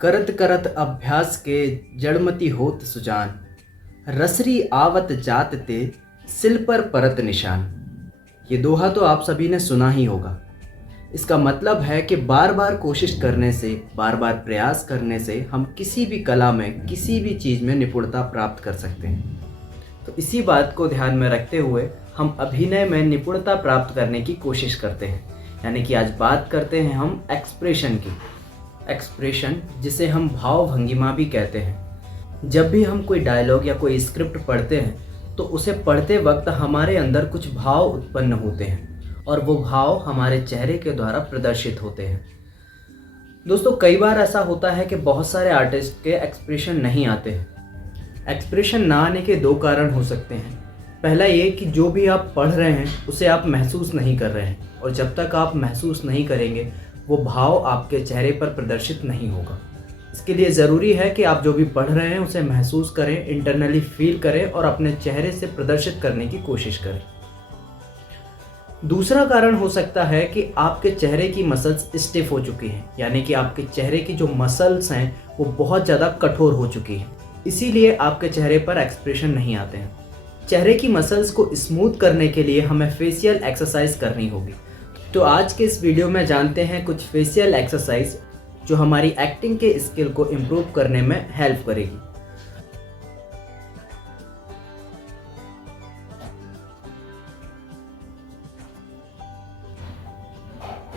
करत करत अभ्यास के जड़मति होत सुजान। रसरी आवत जात ते सिल पर परत निशान। ये दोहा तो आप सभी ने सुना ही होगा। इसका मतलब है कि बार बार कोशिश करने से, बार बार प्रयास करने से हम किसी भी कला में, किसी भी चीज़ में निपुणता प्राप्त कर सकते हैं। तो इसी बात को ध्यान में रखते हुए हम अभिनय में निपुणता प्राप्त करने की कोशिश करते हैं। यानी कि आज बात करते हैं हम एक्सप्रेशन की। एक्सप्रेशन, जिसे हम भाव भंगिमा भी कहते हैं। जब भी हम कोई डायलॉग या कोई स्क्रिप्ट पढ़ते हैं तो उसे पढ़ते वक्त हमारे अंदर कुछ भाव उत्पन्न होते हैं और वो भाव हमारे चेहरे के द्वारा प्रदर्शित होते हैं। दोस्तों, कई बार ऐसा होता है कि बहुत सारे आर्टिस्ट के एक्सप्रेशन नहीं आते हैं। एक्सप्रेशन ना आने के दो कारण हो सकते हैं। पहला ये कि जो भी आप पढ़ रहे हैं उसे आप महसूस नहीं कर रहे हैं, और जब तक आप महसूस नहीं करेंगे वो भाव आपके चेहरे पर प्रदर्शित नहीं होगा। इसके लिए ज़रूरी है कि आप जो भी पढ़ रहे हैं उसे महसूस करें, इंटरनली फील करें और अपने चेहरे से प्रदर्शित करने की कोशिश करें। दूसरा कारण हो सकता है कि आपके चेहरे की मसल्स स्टिफ हो चुकी हैं, यानी कि आपके चेहरे की जो मसल्स हैं वो बहुत ज़्यादा कठोर हो चुकी हैं। इसीलिए आपके चेहरे पर एक्सप्रेशन नहीं आते हैं। चेहरे की मसल्स को स्मूथ करने के लिए हमें फेशियल एक्सरसाइज करनी होगी। तो आज के इस वीडियो में जानते हैं कुछ फेशियल एक्सरसाइज जो हमारी एक्टिंग के स्किल को इम्प्रूव करने में हेल्प करेगी।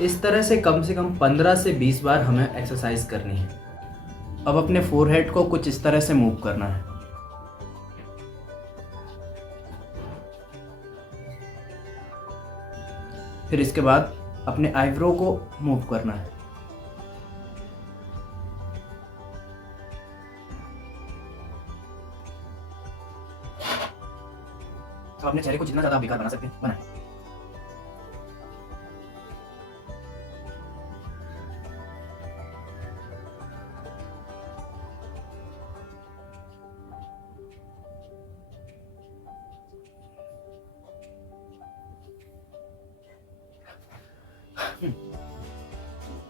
इस तरह से कम 15 से 20 बार हमें एक्सरसाइज करनी है। अब अपने फोरहेड को कुछ इस तरह से मूव करना है। फिर इसके बाद अपने आईब्रो को मूव करना है। तो अपने चेहरे को जितना ज़्यादा बेकार बना सकते हैं बनाएं।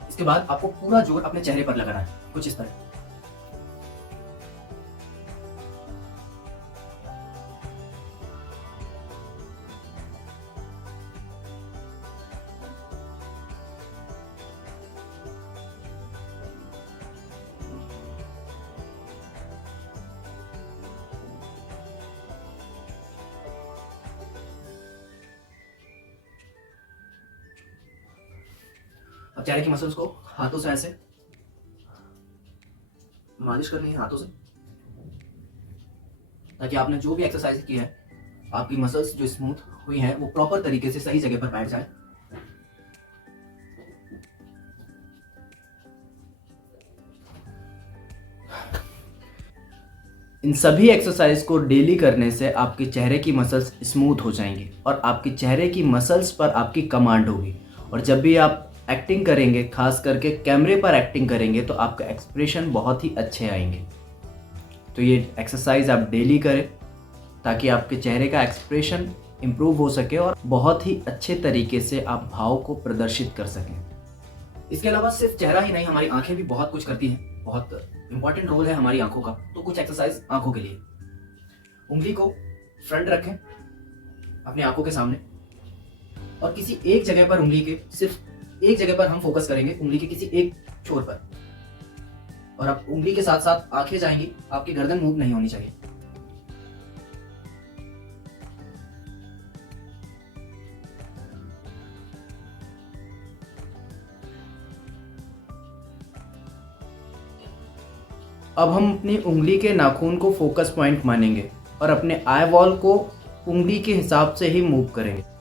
इसके बाद आपको पूरा जोर अपने चेहरे पर लगाना है, कुछ इस तरह। अब चेहरे की मसल्स को हाथों से ऐसे मालिश करनी है, हाथों से, ताकि आपने जो भी एक्सरसाइज की है आपकी मसल्स जो स्मूथ हुई हैं वो प्रॉपर तरीके से सही जगह पर बैठ जाए। इन सभी एक्सरसाइज को डेली करने से आपके चेहरे की मसल्स स्मूथ हो जाएंगी और आपके चेहरे की मसल्स पर आपकी कमांड होगी। और जब भी आप एक्टिंग करेंगे, खास करके कैमरे पर एक्टिंग करेंगे, तो आपका एक्सप्रेशन बहुत ही अच्छे आएंगे। तो ये एक्सरसाइज आप डेली करें ताकि आपके चेहरे का एक्सप्रेशन इम्प्रूव हो सके और बहुत ही अच्छे तरीके से आप भाव को प्रदर्शित कर सकें। इसके अलावा सिर्फ चेहरा ही नहीं, हमारी आंखें भी बहुत कुछ करती हैं। बहुत इंपॉर्टेंट रोल है हमारी आंखों का। तो कुछ एक्सरसाइज आंखों के लिए। उंगली को फ्रंट रखें अपनी आंखों के सामने और किसी एक जगह पर, उंगली के सिर्फ एक जगह पर हम फोकस करेंगे, उंगली के किसी एक छोर पर। और अब उंगली के साथ साथ आंखें जाएंगी, आपकी गर्दन मूव नहीं होनी चाहिए। अब हम अपनी उंगली के नाखून को फोकस पॉइंट मानेंगे और अपने आई बॉल को उंगली के हिसाब से ही मूव करेंगे।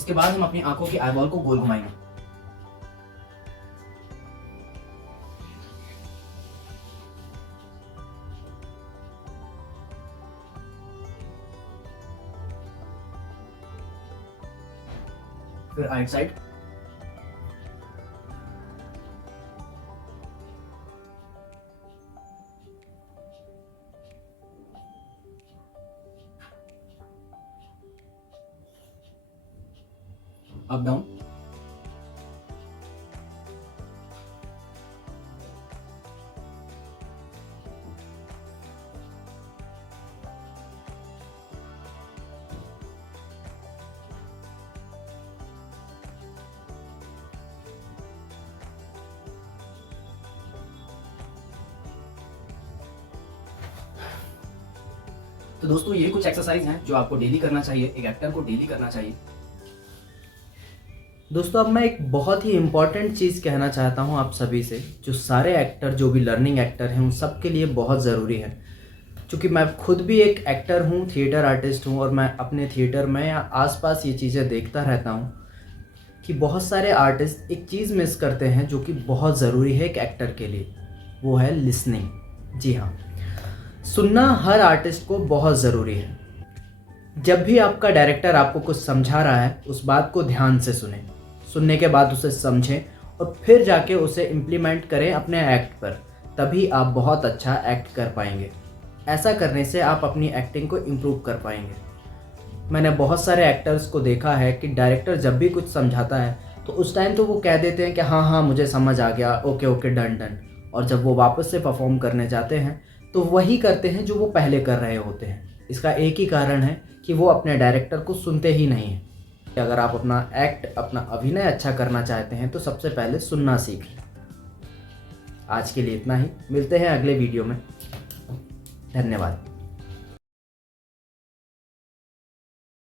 इसके बाद हम अपनी आंखों की आईबॉल को गोल घुमाएंगे। फिर राइट साइड, अप डाउन, तो दोस्तों ये कुछ एक्सरसाइज हैं जो आपको डेली करना चाहिए, एक एक्टर को डेली करना चाहिए। दोस्तों अब मैं एक बहुत ही इम्पॉर्टेंट चीज़ कहना चाहता हूँ आप सभी से, जो सारे एक्टर, जो भी लर्निंग एक्टर हैं, उन सब के लिए बहुत ज़रूरी है। क्योंकि मैं खुद भी एक एक्टर हूँ, थिएटर आर्टिस्ट हूँ, और मैं अपने थिएटर में या आसपास ये चीज़ें देखता रहता हूँ कि बहुत सारे आर्टिस्ट एक चीज़ मिस करते हैं जो कि बहुत ज़रूरी है एक एक्टर के लिए, वो है लिसनिंग। जी हाँ, सुनना हर आर्टिस्ट को बहुत ज़रूरी है। जब भी आपका डायरेक्टर आपको कुछ समझा रहा है, उस बात को ध्यान से सुनें, सुनने के बाद उसे समझें और फिर जाके उसे इम्प्लीमेंट करें अपने एक्ट पर, तभी आप बहुत अच्छा एक्ट कर पाएंगे। ऐसा करने से आप अपनी एक्टिंग को इम्प्रूव कर पाएंगे। मैंने बहुत सारे एक्टर्स को देखा है कि डायरेक्टर जब भी कुछ समझाता है तो उस टाइम तो वो कह देते हैं कि हाँ हाँ मुझे समझ आ गया, ओके ओके डन डन, और जब वो वापस से परफॉर्म करने जाते हैं तो वही करते हैं जो वो पहले कर रहे होते हैं। इसका एक ही कारण है कि वो अपने डायरेक्टर को सुनते ही नहीं हैं। अगर आप अपना एक्ट, अपना अभिनय अच्छा करना चाहते हैं तो सबसे पहले सुनना सीखें। आज के लिए इतना ही, मिलते हैं अगले वीडियो में। धन्यवाद।